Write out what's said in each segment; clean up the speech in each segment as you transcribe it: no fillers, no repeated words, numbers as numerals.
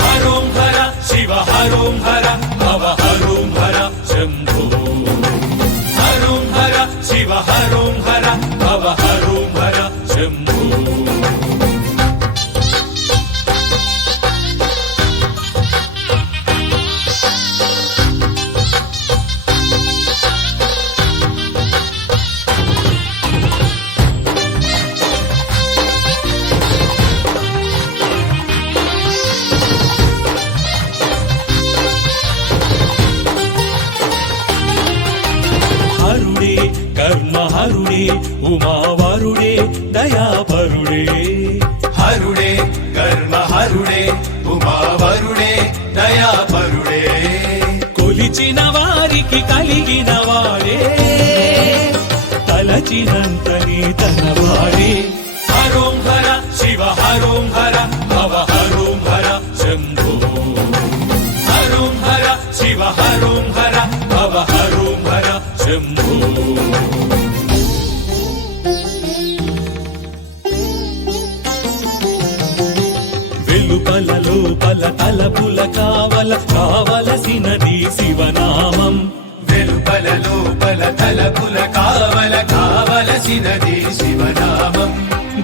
హరోం హర శివ హరోం హర భవ హరోం హర శంభో హరోం హర శివ హరోం హర భవ హరోం హర శంభో హరుడే కర్మహరుడే ఉమావరుడే దయాపరుడే హరుడే కర్మహరుడే ఉమావరుడే దయాపరుడే కొలిచిన వారికి కలిగిన వాడే తలచినంతని తనవాడే హరోం హర శివ హరోం హర భవ హరోం హర శంభో హరోం హర శివ హరోం హర భవ హరోం హర శంభో వెలుపల లోపల తలపుల కావలసినది శివనామం వెలుపల లోపల తలపుల కావలసినది శివనామం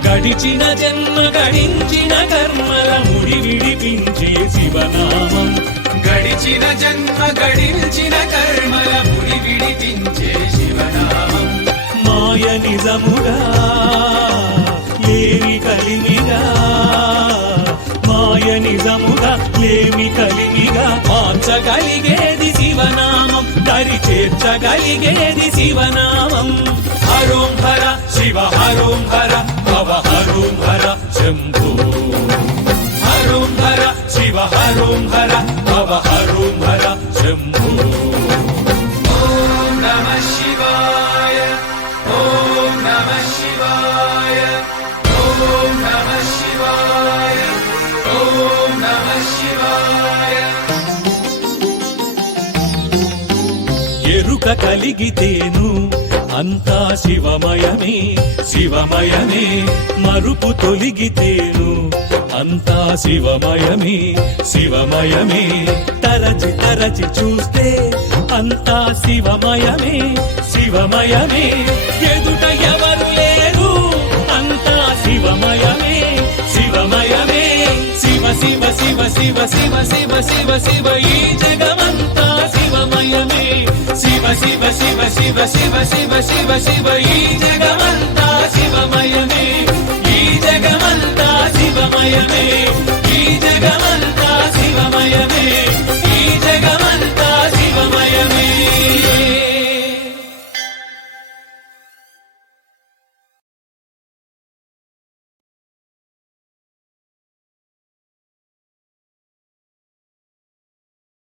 గడిచిన జన్మ గడించిన కర్మల ముడి విడిపించే శివనామం గడిచిన జన్మ గడించిన కర్మల ముడి విడిపించే శివనామం మాయ నిజముగా లేమి కలిమిగా మాయ నిజముగా లేమి కలిమిగా మార్చగలిగేది శివనామం దరి చేర్చగలిగేది శివనామం హరోం హర శివ హరోం హర భవ హరోం హర శంభో హరోం హర శివ హరోం హర భవ హరోం హర శంభో ఓం నమః శివాయ ఓం నమః శివాయ ఓం నమః శివాయ ఓం నమః శివాయ ఎరుక కలిగితేను అంతా శివమయమే శివమయమే మరుపు తొలిగితేను అంతా శివమయమే శివమయమే తరచి తరచి చూస్తే అంతా శివమయమే శివమయమే ఎదుట ఎవరు లేరు అంతా శివమయమే శివమయమే శివ శివ శివ శివ శివ శివ శివ శివ ఈ జగమంతా శివమయమే శివ శివ శివ శివ శివ శివ శివ శివ ఈ జగమంతా శివమయమే ఈ జగమంతా శివమయమే ఈ జగమంతా